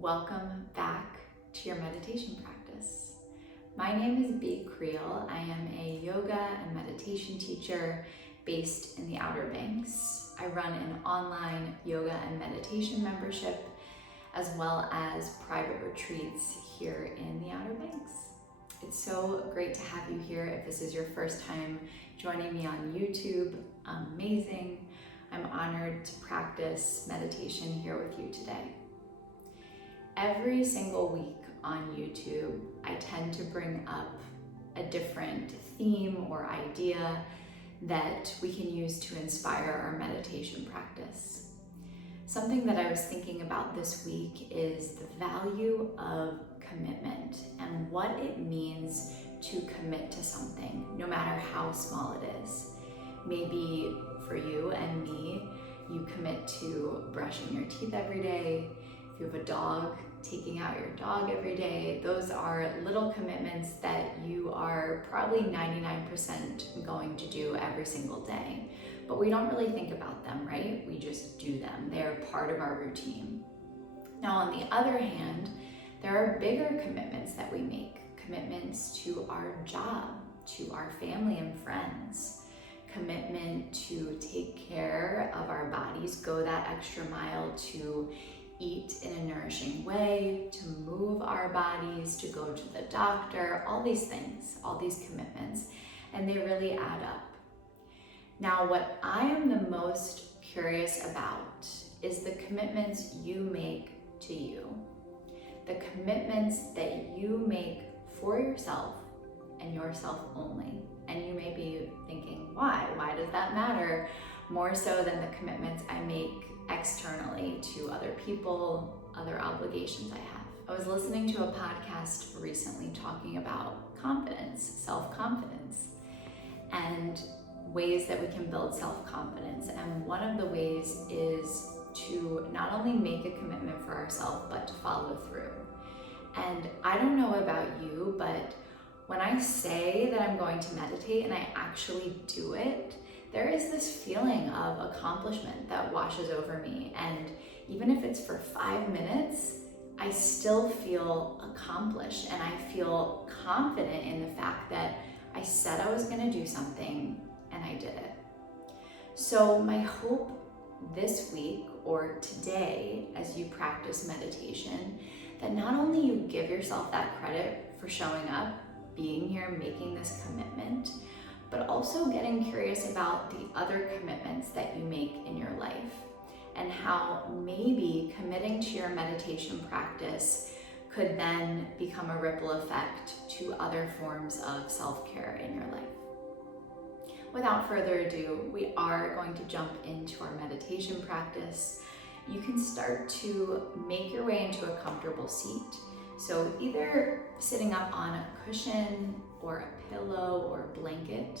Welcome back to your meditation practice. My name is Bea Creel. I am a yoga and meditation teacher based in the Outer Banks. I run an online yoga and meditation membership as well as private retreats here in the Outer Banks. It's so great to have you here. If this is your first time joining me on YouTube, amazing. I'm honored to practice meditation here with you today. Every single week on YouTube, I tend to bring up a different theme or idea that we can use to inspire our meditation practice. Something that I was thinking about this week is the value of commitment and what it means to commit to something, no matter how small it is. Maybe for you and me, you commit to brushing your teeth every day. If you have a dog, taking out your dog every day. Those are little commitments that you are probably 99% going to do every single day. But we don't really think about them, right? We just do them. They're part of our routine. Now, on the other hand, there are bigger commitments that we make. Commitments to our job, to our family and friends. Commitment to take care of our bodies, go that extra mile to eat in a nourishing way, to move our bodies, to go to the doctor, all these things, all these commitments, and they really add up. Now, what I am the most curious about is the commitments you make to you, the commitments that you make for yourself and yourself only. And you may be thinking, why? Why does that matter? More so than the commitments I make externally to other people, other obligations I have. I was listening to a podcast recently talking about confidence, self-confidence, and ways that we can build self-confidence. And one of the ways is to not only make a commitment for ourselves, but to follow through. And I don't know about you, but when I say that I'm going to meditate and I actually do it, there is this feeling of accomplishment that washes over me. And even if it's for 5 minutes, I still feel accomplished and I feel confident in the fact that I said I was going to do something and I did it. So my hope this week or today, as you practice meditation, that not only you give yourself that credit for showing up, being here, making this commitment, but also getting curious about the other commitments that you make in your life and how maybe committing to your meditation practice could then become a ripple effect to other forms of self-care in your life. Without further ado, we are going to jump into our meditation practice. You can start to make your way into a comfortable seat. So either sitting up on a cushion or a pillow or a blanket.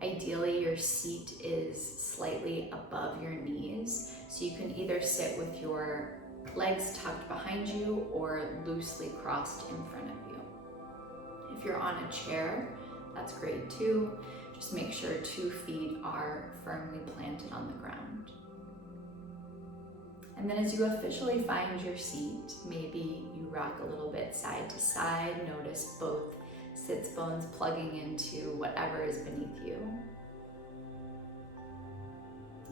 Ideally, your seat is slightly above your knees, so you can either sit with your legs tucked behind you or loosely crossed in front of you. If you're on a chair, that's great too. Just make sure 2 feet are firmly planted on the ground. And then as you officially find your seat, maybe you rock a little bit side to side, notice both sits bones plugging into whatever is beneath you.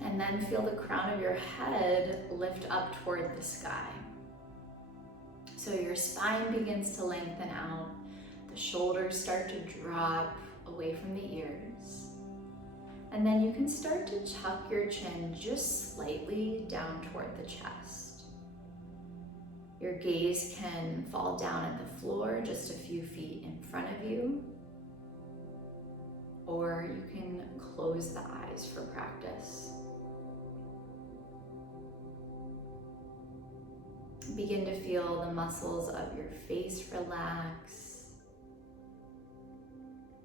And then feel the crown of your head lift up toward the sky. So your spine begins to lengthen out, the shoulders start to drop away from the ears. And then you can start to tuck your chin just slightly down toward the chest. Your gaze can fall down at the floor just a few feet in front of you, or you can close the eyes for practice. Begin to feel the muscles of your face relax.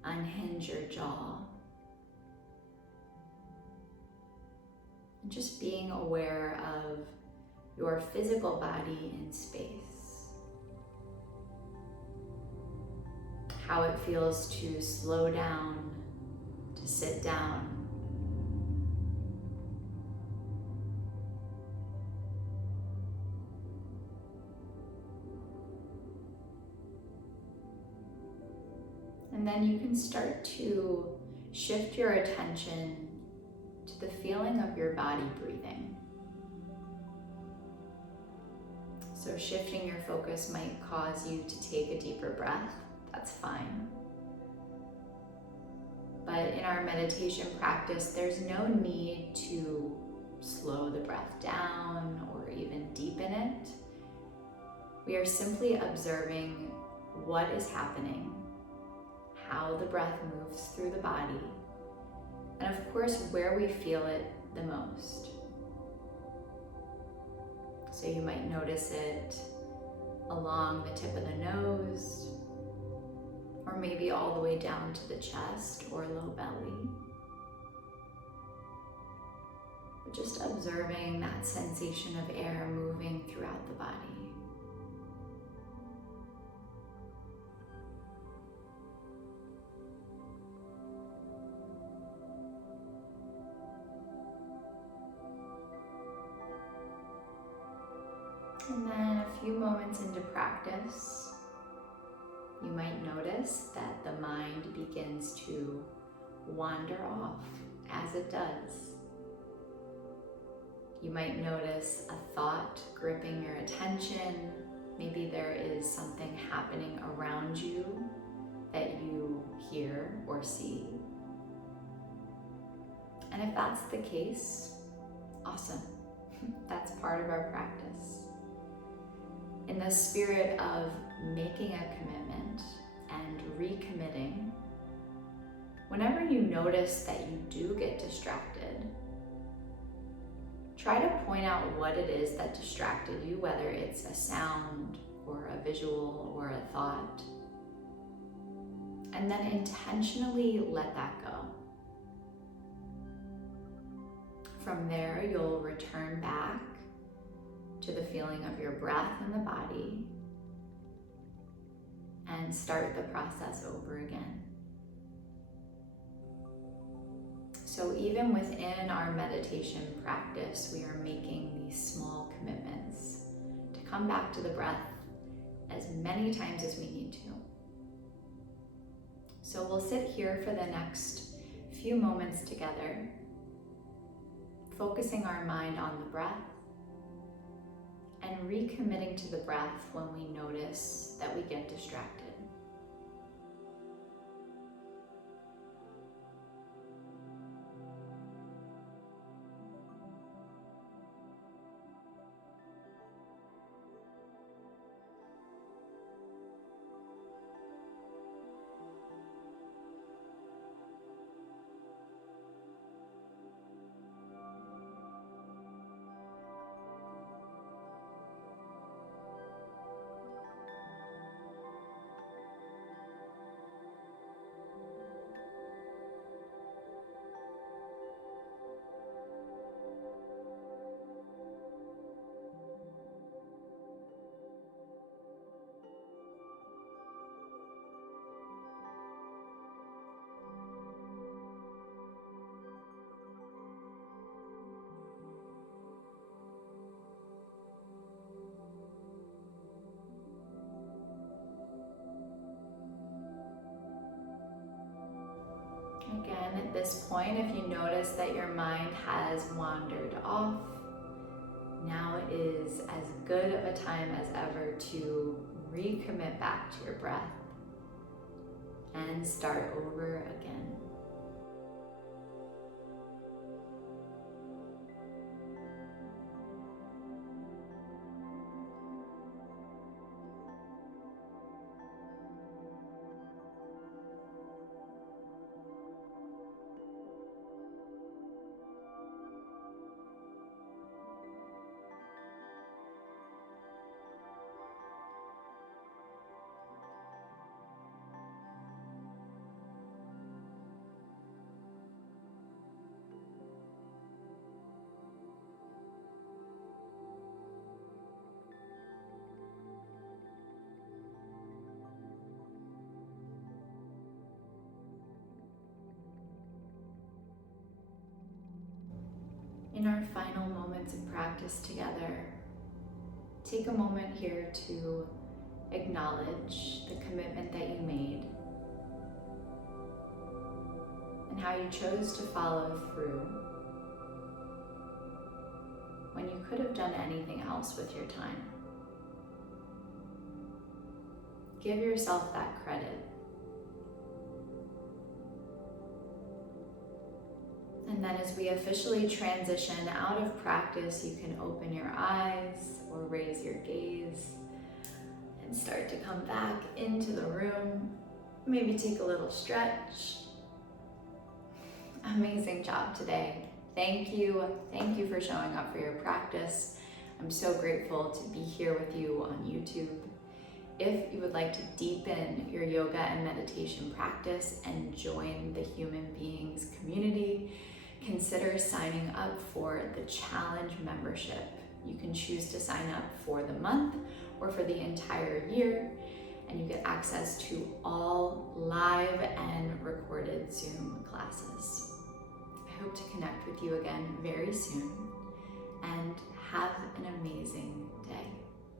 Unhinge your jaw. And just being aware of your physical body in space. How it feels to slow down, to sit down. And then you can start to shift your attention to the feeling of your body breathing. So shifting your focus might cause you to take a deeper breath. That's fine. But in our meditation practice, there's no need to slow the breath down or even deepen it. We are simply observing what is happening, how the breath moves through the body, and of course, where we feel it the most. So you might notice it along the tip of the nose, or maybe all the way down to the chest or low belly. But just observing that sensation of air moving throughout the body. And then a few moments into practice, you might notice that the mind begins to wander off as it does. You might notice a thought gripping your attention. Maybe there is something happening around you that you hear or see. And if that's the case, awesome. That's part of our practice. In the spirit of making a commitment and recommitting, whenever you notice that you do get distracted, try to point out what it is that distracted you, whether it's a sound or a visual or a thought, and then intentionally let that go. From there, you'll return back to the feeling of your breath in the body and start the process over again. So even within our meditation practice, we are making these small commitments to come back to the breath as many times as we need to. So we'll sit here for the next few moments together, focusing our mind on the breath and recommitting to the breath when we notice that we get distracted. Again, at this point, if you notice that your mind has wandered off, now is as good of a time as ever to recommit back to your breath and start over again. In our final moments of practice together, take a moment here to acknowledge the commitment that you made and how you chose to follow through when you could have done anything else with your time. Give yourself that credit. And then as we officially transition out of practice, you can open your eyes or raise your gaze and start to come back into the room. Maybe take a little stretch. Amazing job today. Thank you for showing up for your practice. I'm so grateful to be here with you on YouTube. If you would like to deepen your yoga and meditation practice and join the Human Beings community, consider signing up for the Challenge membership. You can choose to sign up for the month or for the entire year, and you get access to all live and recorded Zoom classes. I hope to connect with you again very soon, and have an amazing day.